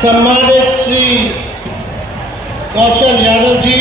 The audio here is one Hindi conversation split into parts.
सम्मानित श्री कौशल यादव जी,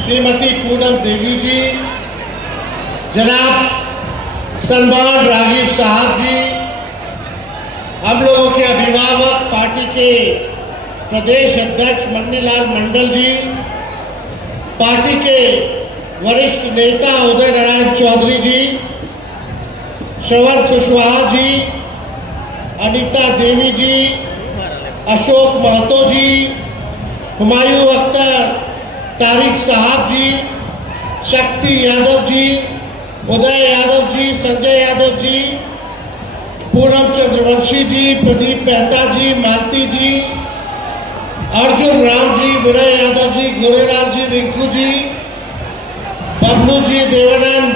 श्रीमती पूनम देवी जी, जनाब सलमान रागिब साहब जी, हम लोगों के अभिभावक पार्टी के प्रदेश अध्यक्ष मन्नीलाल मंडल जी, पार्टी के वरिष्ठ नेता उदय नारायण चौधरी जी, श्रवण कुशवाहा जी, अनीता देवी जी, अशोक महतो जी, हुमायूं अख्तर, तारिक साहब जी, शक्ति यादव जी, उदय यादव जी, संजय यादव जी, पूनम चंद्रवंशी जी, प्रदीप मेहता जी, मालती जी, अर्जुन राम जी, विनय यादव जी, गोरेलाल जी, रिंकू जी, बबलू जी, देवानंद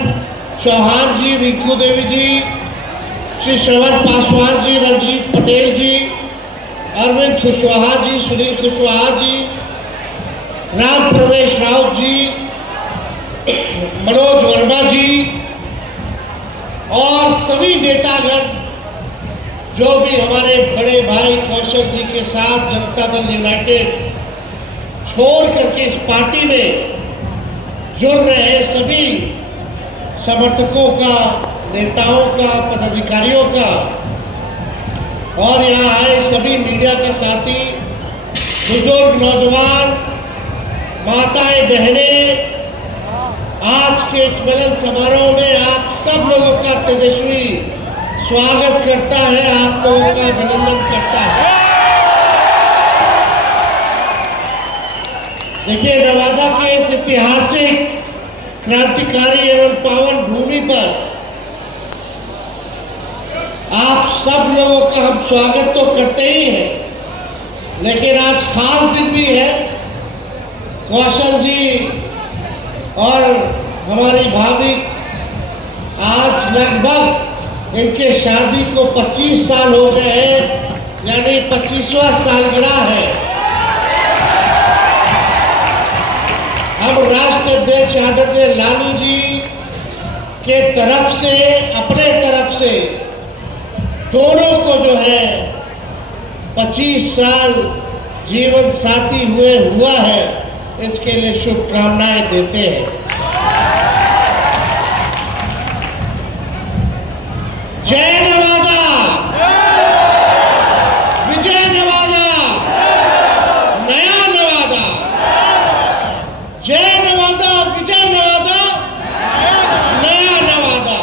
चौहान जी, रिंकू देवी जी, श्री श्रवण पासवान जी, रंजीत पटेल जी, अरविंद कुशवाहा जी, सुनील कुशवाहा जी, राम प्रवेश राउत जी, मनोज वर्मा जी और सभी नेतागण जो भी हमारे बड़े भाई कौशल जी के साथ जनता दल यूनाइटेड छोड़ करके इस पार्टी में जुड़ रहे सभी समर्थकों का, नेताओं का, पदाधिकारियों का और यहाँ आए सभी मीडिया के साथी, बुजुर्ग, नौजवान, माताएं, बहनें, आज के इस मिलन समारोह में आप सब लोगों का तेजस्वी स्वागत करता है, आप लोगों का अभिनंदन करता है। देखिए, नवादा के इस ऐतिहासिक, क्रांतिकारी एवं पावन भूमि पर आप सब लोगों का हम स्वागत तो करते ही हैं, लेकिन आज खास दिन भी है। कौशल जी और हमारी भाभी आज लगभग इनके शादी को 25 साल हो गए हैं, यानी 25वां सालगिरह है। हम राष्ट्रीय अध्यक्ष आदरणीय लालू जी के तरफ से, अपने तरफ से दोनों को जो है 25 साल जीवन साथी हुआ है, इसके लिए शुभकामनाएं देते हैं। जय नवादा, विजय नवादा, नया नवादा, जय नवादा, विजय नवादा, नया नवादा।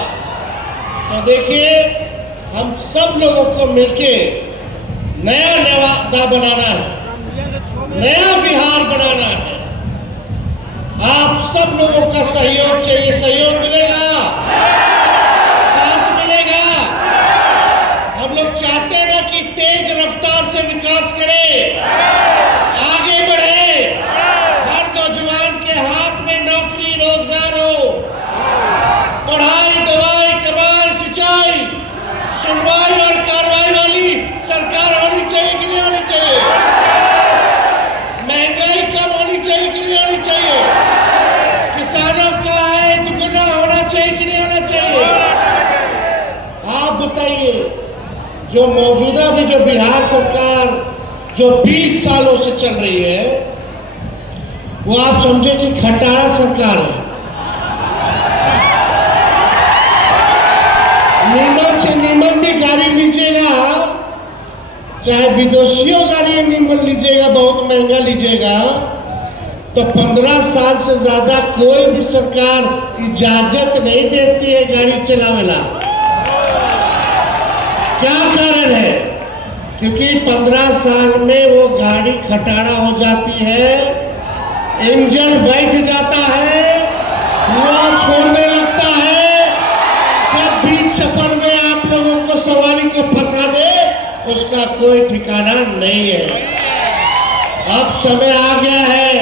तो देखिए, हम सब लोगों को मिलके नया नवादा बनाना है, नया बिहार बनाना है। आप सब लोगों का सहयोग चाहिए, सहयोग मिलेगा, साथ मिलेगा। हम लोग चाहते हैं ना कि तेज रफ्तार से विकास करें, आगे बढ़े, हर नौजवान के हाथ में नौकरी, रोजगार हो, पढ़ाई, दवाई, कमाई, सिंचाई, सुनवाई और कार्रवाई वाली सरकार होनी चाहिए कि नहीं होनी चाहिए? महंगाई कम होनी चाहिए कि नहीं होनी चाहिए? किसानों का आय दुगना होना चाहिए कि नहीं होना चाहिए? आप बताइए, जो मौजूदा भी जो बिहार सरकार जो 20 सालों से चल रही है, वो आप समझे कि खटारा सरकार है। नीमन से नीमन भी गाड़ी लीजिएगा, चाहे विदेशियों गाड़ी नीमन लीजिएगा, बहुत महंगा लीजिएगा, तो 15 साल से ज्यादा कोई भी सरकार इजाजत नहीं देती है गाड़ी चलावेला। क्या कारण है? क्योंकि 15 साल में वो गाड़ी खटारा हो जाती है, इंजन बैठ जाता है, धुआं छोड़ने लगता है। जब बीच सफर में आप लोगों को, सवारी को फंसा दे, उसका कोई ठिकाना नहीं है। अब समय आ गया है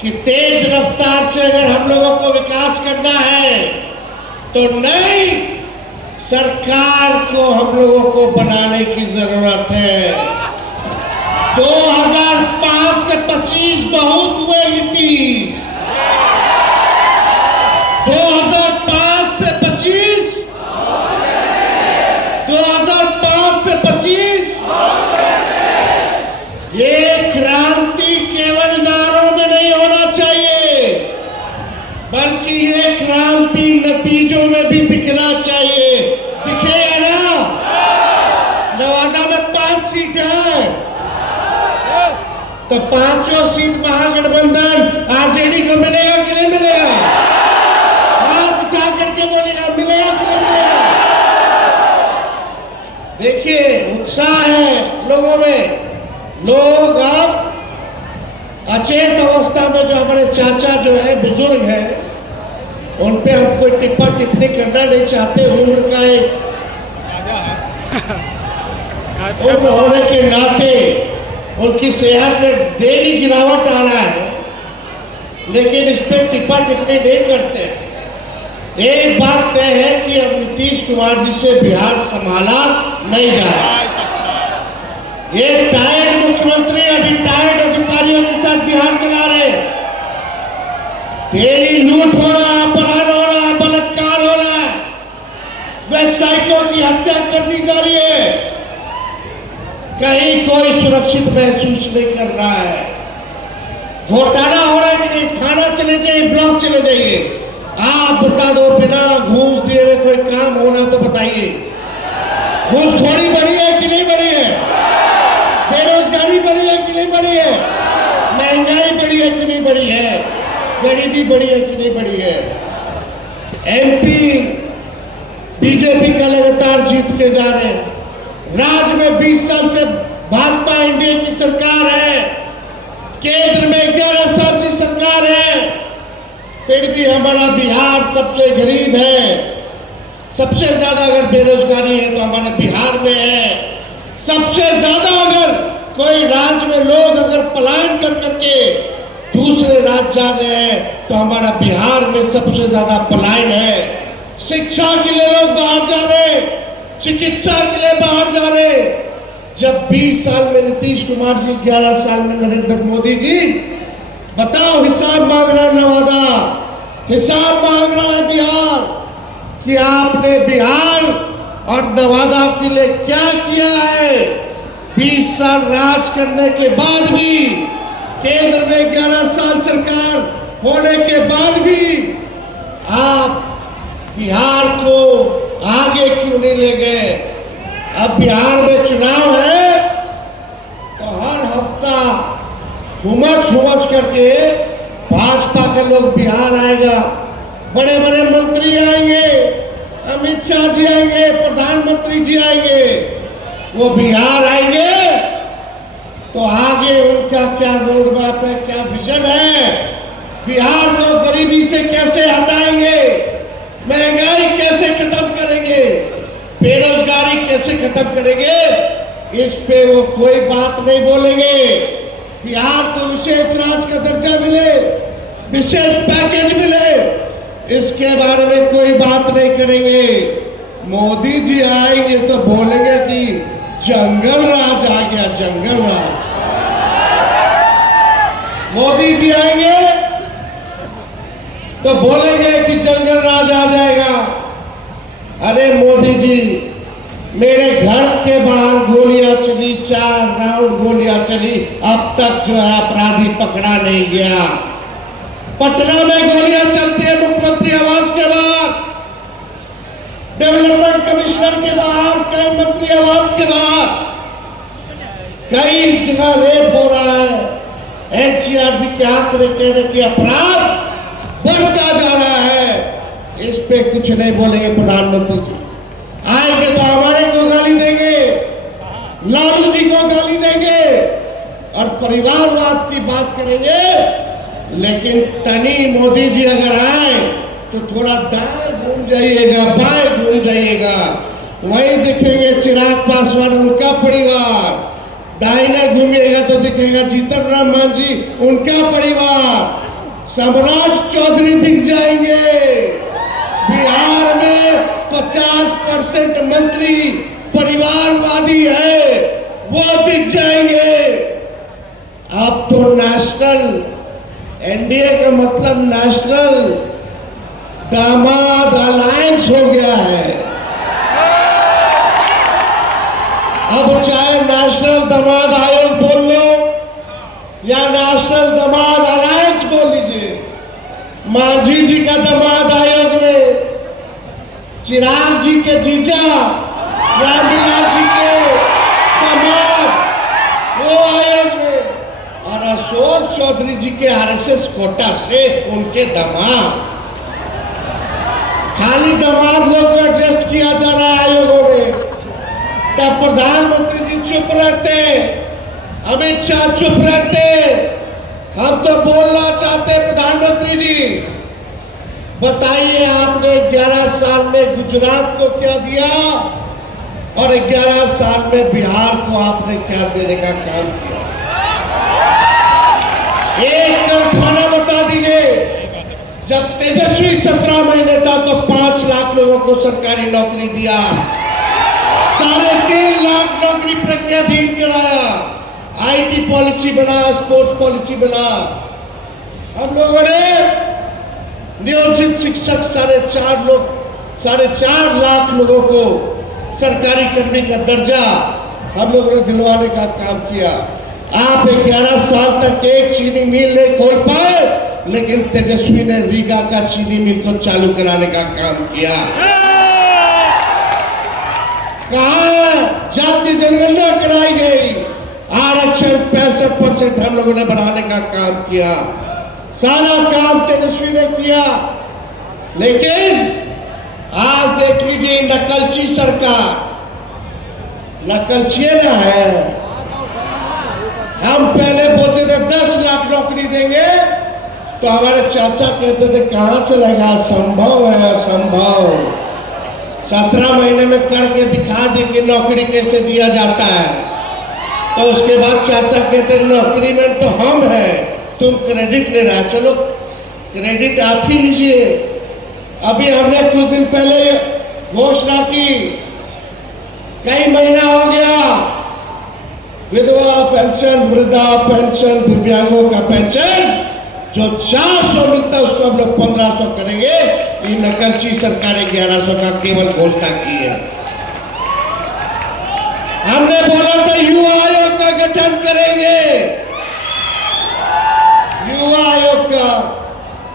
कि तेज रफ्तार से अगर हम लोगों को विकास करना है, तो नई सरकार को हम लोगों को बनाने की जरूरत है। 2005 से 25 बहुत हुए नीतीश, 2005 से 25 से 25 ये क्रांति केवल नारों में नहीं होना चाहिए, बल्कि ये क्रांति नतीजों में भी दिखना चाहिए। दिखेगा ना? नवादा में 5 सीट है, तो 5 सीट महागठबंधन आरजेडी को मिलेगा कि नहीं मिलेगा? हाथ उठा करके बोलेगा मिलेगा कि नहीं मिलेगा? देखिए उत्साह है लोगों में। लोग अब अचेत अवस्था में जो हमारे चाचा जो है बुजुर्ग हैं, उन पे हम कोई टिप्पा टिप्पणी करना नहीं चाहते। उम्र का एक उम्र होने के नाते उनकी सेहत में डेली गिरावट आ रहा है, लेकिन इस पे टिप्पा टिप्पणी नहीं करते। एक बात तय है कि अब नीतीश कुमार जी से बिहार संभाला नहीं जा रहा। ये टायर्ड मुख्यमंत्री अभी टायर्ड अधिकारियों के साथ बिहार चला रहे हैं। डेली लूट हो रहा है, अपहरण हो रहा है, बलात्कार हो रहा है, वेबसाइटों की हत्या कर दी जा रही है। कहीं कोई सुरक्षित महसूस नहीं कर रहा है। घोटाला हो रहा है कि नहीं? थाना चले जाइए, ब्लॉक चले जाइए, आप बता दो बिना घूस दिए हुए कोई काम होना तो बताइए। घूसखोरी बढ़ी है कि नहीं बढ़ी है? बेरोजगारी बढ़ी है कि नहीं बढ़ी है? महंगाई बढ़ी है कि नहीं बढ़ी है? गरीबी बढ़ी है कि नहीं बढ़ी है? एमपी बीजेपी का लगातार जीत के जा रहे हैं। राज्य में 20 साल से भाजपा एनडीए की सरकार है, केंद्र में 11 साल से सरकार है, फिर भी हमारा बिहार सबसे गरीब है। सबसे ज्यादा अगर बेरोजगारी है तो हमारे बिहार में है। सबसे ज्यादा अगर कोई राज्य में लोग अगर पलायन कर करके दूसरे राज्य जा रहे हैं तो हमारा बिहार में सबसे ज्यादा पलायन है। शिक्षा के लिए लोग बाहर जा रहे हैं, चिकित्सा के लिए बाहर जा रहे हैं। जब 20 साल में नीतीश कुमार जी, 11 साल में नरेंद्र मोदी जी, बताओ हिसाब मांग रहा है नवादा, हिसाब मांग रहा है बिहार कि आपने बिहार और नवादा के लिए क्या किया है। 20 साल राज करने के बाद भी, केंद्र में 11 साल सरकार होने के बाद भी आप बिहार को आगे क्यों नहीं ले गए? अब बिहार में चुनाव है तो हर हफ्ता घूमच करके भाजपा के लोग बिहार आएगा, बड़े बड़े मंत्री आएंगे, अमित शाह जी आएंगे, प्रधानमंत्री जी आएंगे, वो बिहार आएंगे तो आगे उनका क्या रोड मैप है, क्या विजन है, बिहार को गरीबी से कैसे हटाएंगे, महंगाई कैसे खत्म करेंगे, बेरोजगारी कैसे खत्म करेंगे, इस पे वो कोई बात नहीं बोलेंगे। बिहार को विशेष राज्य का दर्जा मिले, विशेष पैकेज मिले, इसके बारे में कोई बात नहीं करेंगे। मोदी जी आएंगे तो बोलेंगे कि जंगल राज आ गया, जंगल राज। मोदी जी आएंगे तो बोलेंगे कि जंगल राज आ जाएगा। अरे मोदी जी, मेरे घर के बाहर गोलियां चली, 4 राउंड गोलियां चली, अब तक जो है अपराधी पकड़ा नहीं गया। पटना में गोलियां चलती है मुख्यमंत्री आवास के बाहर, डेवलपमेंट कमिश्नर के बाहर, कई मंत्री आवास के बाहर, कई जगह रेप हो रहा है। एनसीआरबी के आंकड़े कह रहे कि अपराध बढ़ता जा रहा है। इस पे कुछ नहीं बोलेंगे प्रधानमंत्री जी। आएंगे तो हमारे को गाली देंगे, लालू जी को गाली देंगे और परिवारवाद की बात करेंगे। लेकिन तनी मोदी जी अगर आए तो थोड़ा दाएं घूम जाइएगा, बाएं घूम जाइएगा, वही दिखेंगे चिराग पासवान उनका परिवार, दाहिने घूमिएगा तो दिखेगा जीतन राम मांझी उनका परिवार, सम्राट चौधरी दिख जाएंगे। बिहार में 50% मंत्री परिवारवादी है, वो दिख जाएंगे। अब तो नेशनल, एनडीए का मतलब नेशनल दामाद अलायंस हो गया है। अब चाहे नेशनल दामाद आयोग बोल लो या नेशनल दामाद अलायंस बोल लीजिए, मांझी जी का दामाद आयोग में, चिराग जी के जीजा रामविलास जी के दामाद वो आयोग में, और अशोक चौधरी जी के आरएसएस कोटा से उनके दामाद। खाली दामाद लोग को एडजस्ट किया जा रहा है आयोगों में। तब प्रधानमंत्री जी चुप रहते, अमित शाह चुप रहते। हम तो बोलना चाहते प्रधानमंत्री जी, बताइए आपने 11 साल में गुजरात को क्या दिया और 11 साल में बिहार को आपने क्या देने का काम किया? एक कारखाना बता दीजिए। जब तेजस्वी 17 महीने था तो 5 लाख लोगों को सरकारी नौकरी दिया, 3.5 लाख नौकरी प्रक्रियाधीन कराया, आईटी पॉलिसी बना, स्पोर्ट्स पॉलिसी बना। हम लोगों ने नियोजित शिक्षक 4.5 लाख लोगों को सरकारी कर्मी का दर्जा हम लोगों ने दिलवाने का काम किया। आप 11 साल तक एक चीनी मिल नहीं खोल पाए, लेकिन तेजस्वी ने रीगा का चीनी मिल को चालू कराने का काम किया। कहा जाति जनगणना कराई गई, आरक्षण 65% हम लोगों ने बढ़ाने का काम किया। सारा काम तेजस्वी ने किया। लेकिन आज देख लीजिए नकलची सरकार, नकलची ना है। हम पहले बोलते थे 10 लाख नौकरी देंगे, तो हमारे चाचा कहते थे कहां से लगा, संभव है असंभव। 17 महीने में करके दिखा दे कि नौकरी कैसे दिया जाता है। तो उसके बाद चाचा कहते नौकरी में तो हम हैं, तुम क्रेडिट ले रहा है। चलो क्रेडिट आप ही लीजिए। अभी हमने कुछ दिन पहले घोषणा की, कई महीना हो गया, विधवा पेंशन, वृद्धा पेंशन, दिव्यांगों का पेंशन जो 400 मिलता है उसको हम लोग 1500 करेंगे। ये नकलची सरकार 1100 का केवल घोषणा की है। हमने बोला था युवा आयोग का गठन करेंगे। युवा आयोग का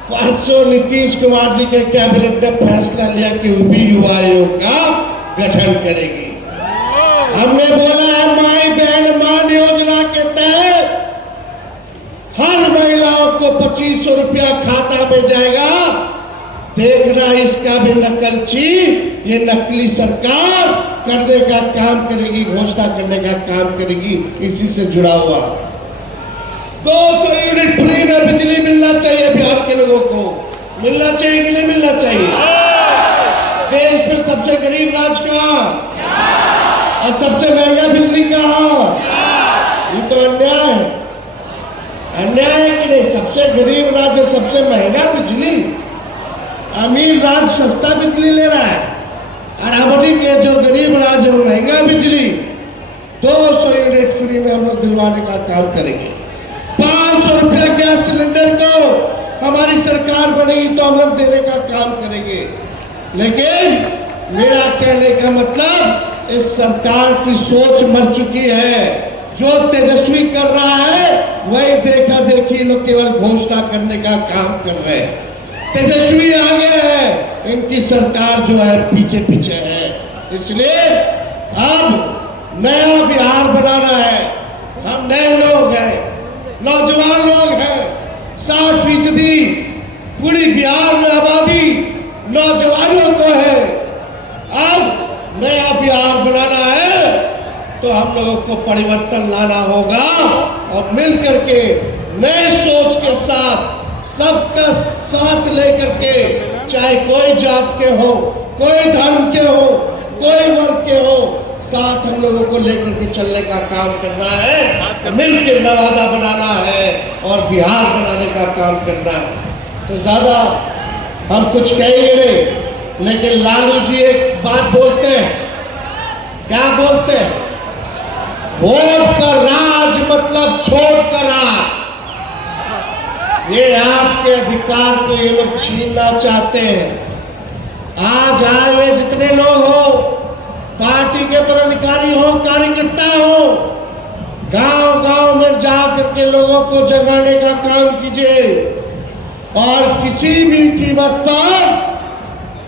परसों नीतीश कुमार जी के कैबिनेट ने फैसला लिया कि वो भी युवा आयोग का गठन करेगी। हमने बोला है माई बहन मान योजना के तहत हर महिलाओं को 2500 रुपया खाता में जाएगा। देखना इसका भी नकलची, ये नकली सरकार करने का काम करेगी, घोषणा करने का काम करेगी। इसी से जुड़ा हुआ 200 यूनिट फ्री में बिजली मिलना चाहिए बिहार के लोगों को। मिलना चाहिए कि नहीं मिलना चाहिए? देश में सबसे गरीब राज्य कहाँ और सबसे महंगा बिजली कहाँ? ये तो अन्याय है। अन्याय है कि नहीं? सबसे गरीब राज्य सबसे महंगा बिजली, अमीर राज्य सस्ता बिजली ले रहा है, और अवधि के जो गरीब राज्य वो महंगा बिजली। 200 यूनिट फ्री में हम लोग दिलवाने का काम करेंगे। 500 रुपया गैस सिलेंडर को हमारी सरकार बनेगी तो हम लोग देने का काम करेंगे। लेकिन मेरा कहने का मतलब इस सरकार की सोच मर चुकी है। जो तेजस्वी कर रहा है वही देखा देखी लोग केवल घोषणा करने का काम कर रहे हैं। तेजस्वी आगे है, इनकी सरकार जो है पीछे पीछे है। इसलिए अब नया बिहार बनाना है। हम नए लोग हैं, नौजवान लोग हैं। 60% पूरी बिहार में आबादी नौजवानों को है। अब नया बिहार बनाना है तो हम लोगों को परिवर्तन लाना होगा और मिल करके नए सोच के साथ, सबका साथ लेकर के, चाहे कोई जात के हो, कोई धर्म के हो, कोई वर्ग के हो, साथ हम लोगों को लेकर के चलने का काम करना है। मिलकर नवादा बनाना है और बिहार बनाने का काम करना है। तो ज्यादा हम कुछ कहेंगे नहीं, लेकिन लालू जी एक बात बोलते हैं। क्या बोलते हैं? वोट का राज मतलब छोट का राज। ये आपके अधिकार को ये लोग छीनना चाहते हैं। आज आए हुए जितने लोग हो, पार्टी के पदाधिकारी हो, कार्यकर्ता हो, गांव गांव में जा करके लोगों को जगाने का काम कीजिए और किसी भी कीमत पर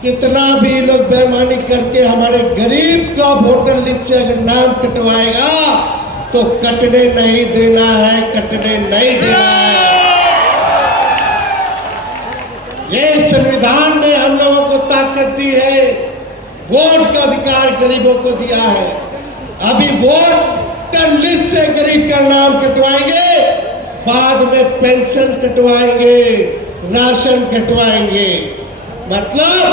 कितना भी लोग बेईमानी करके हमारे गरीब का वोटर लिस्ट से अगर नाम कटवाएगा तो कटने नहीं देना है, कटने नहीं देना है। ये संविधान ने हम लोगों को ताकत दी है, वोट का अधिकार गरीबों को दिया है। अभी वोटर लिस्ट से गरीब का नाम कटवाएंगे, बाद में पेंशन कटवाएंगे, राशन कटवाएंगे। मतलब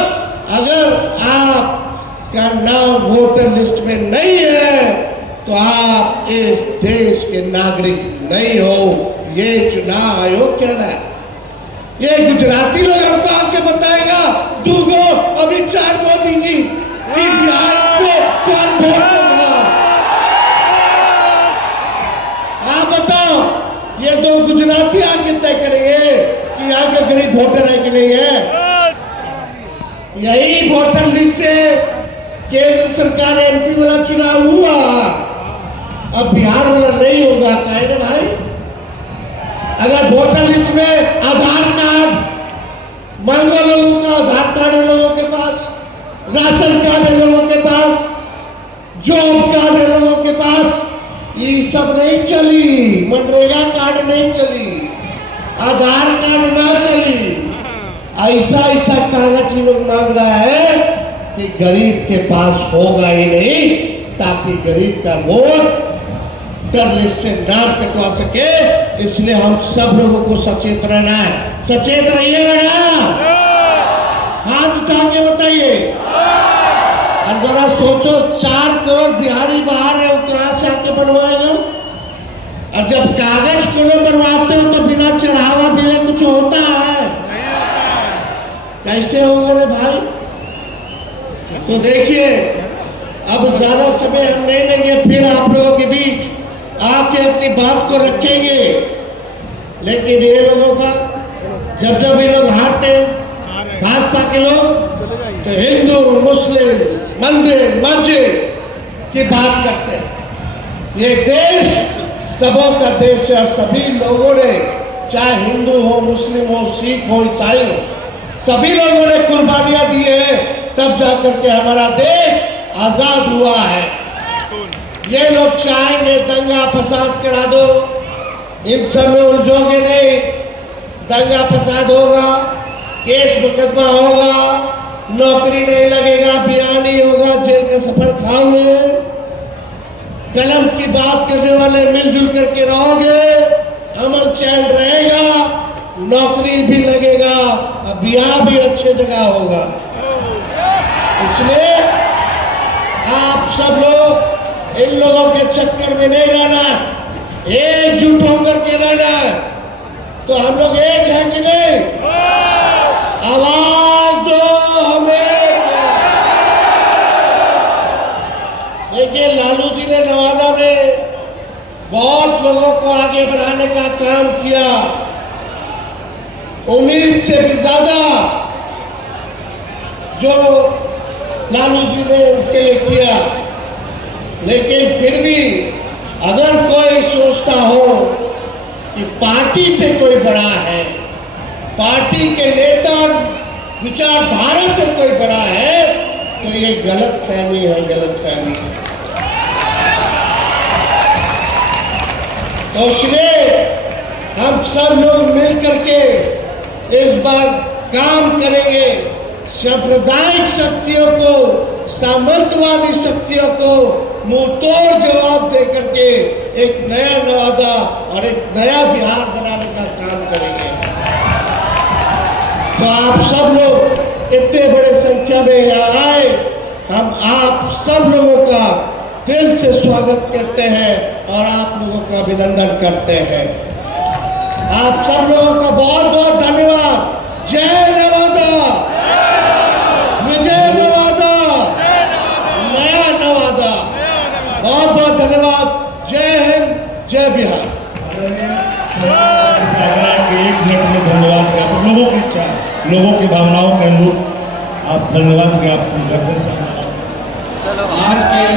अगर आपका नाम वोटर लिस्ट में नहीं है तो आप इस देश के नागरिक नहीं हो, ये चुनाव आयोग कह रहा है। ये गुजराती लोग हमको आके बताएगा दूगो अमित शाह मोदी जी कि बिहार में कौन वोट होगा। आप बताओ, ये दो गुजराती आके तय करेंगे कि यहाँ के गरीब वोटर है कि नहीं है। यही वोटर लिस्ट से केंद्र सरकार एमपी वाला चुनाव हुआ, अब बिहार वाला नहीं होगा। काहे ना भाई, अगर वोटर लिस्ट में आधार कार्ड मांगो, लोगों का आधार कार्ड है लोगों के पास, राशन कार्ड है लोगों के पास, जॉब कार्ड है लोगों के पास, ये सब नहीं चली। मनरेगा कार्ड नहीं चली, आधार कार्ड ना चली। ऐसा ऐसा कागज ही लोग मांग रहा है कि गरीब के पास होगा ही नहीं, ताकि गरीब का वोट लिस्ट से नाम कटवा सके। इसलिए हम सब लोगों को सचेत रहना है। सचेत रहिएगा ना, हाथ उठा के बताइए। और जरा सोचो, 4 करोड़ बिहारी बाहर है, वो कहां से आके बनवाएगा। और जब कागज को बनवाते हो तो बिना चढ़ावा दिए कुछ होता है, कैसे होगा रे भाई। तो देखिए, अब ज्यादा समय हम नहीं लेंगे, फिर आप लोगों के बीच आके अपनी बात को रखेंगे। लेकिन ये लोगों का जब जब ये लोग हारते हैं, भाजपा के लोग, तो हिंदू मुस्लिम मंदिर मस्जिद की बात करते हैं। ये देश सबों का देश है और सभी लोगों ने, चाहे हिंदू हो, मुस्लिम हो, सिख हो, ईसाई हो, सभी लोगों ने कुर्बानियां दी है, तब जाकर के हमारा देश आजाद हुआ है। ये लोग चाहेंगे दंगा फसाद करा दो, इन सब में उलझोगे नहीं। दंगा फसाद होगा, केस मुकदमा होगा, नौकरी नहीं लगेगा, बयान नहीं होगा, जेल का सफर खाओगे। कलम की बात करने वाले मिलजुल करके रहोगे, अमन चैन रहेगा, नौकरी भी लगेगा, ब्याह भी अच्छे जगह होगा। इसलिए आप सब लोग इन लोगों के चक्कर में नहीं रहना, एकजुट होकर के रहना। तो हम लोग एक है कि नहीं? आवाज दो हमें। देखिए, लालू जी ने नवादा में बहुत लोगों को आगे बढ़ाने का काम किया, उम्मीद से भी ज्यादा जो लालू जी ने उनके लिए किया। लेकिन फिर भी अगर कोई सोचता हो कि पार्टी से कोई बड़ा है, पार्टी के नेता और विचारधारा से कोई बड़ा है, तो ये गलत फहमी है, गलत फहमी है। तो इसलिए हम सब लोग मिल करके इस बार काम करेंगे, सांप्रदायिक शक्तियों को, सामंतवादी शक्तियों को मुंह तोड़ जवाब दे करके एक नया नवादा और एक नया बिहार बनाने का काम करेंगे। तो आप सब लोग इतने बड़े संख्या में यहाँ आए, हम आप सब लोगों का दिल से स्वागत करते हैं और आप लोगों का अभिनंदन करते हैं। आप सब लोगों का बहुत बहुत धन्यवाद। जय नवादा, विजय नवादा, नया नवादा। बहुत बहुत धन्यवाद। जय हिंद, जय बिहार। एक मिनट में धन्यवाद ज्ञापन, लोगों की इच्छा, लोगों की भावनाओं के अनुरूप आप धन्यवाद ज्ञापन करते हैं। आज के इस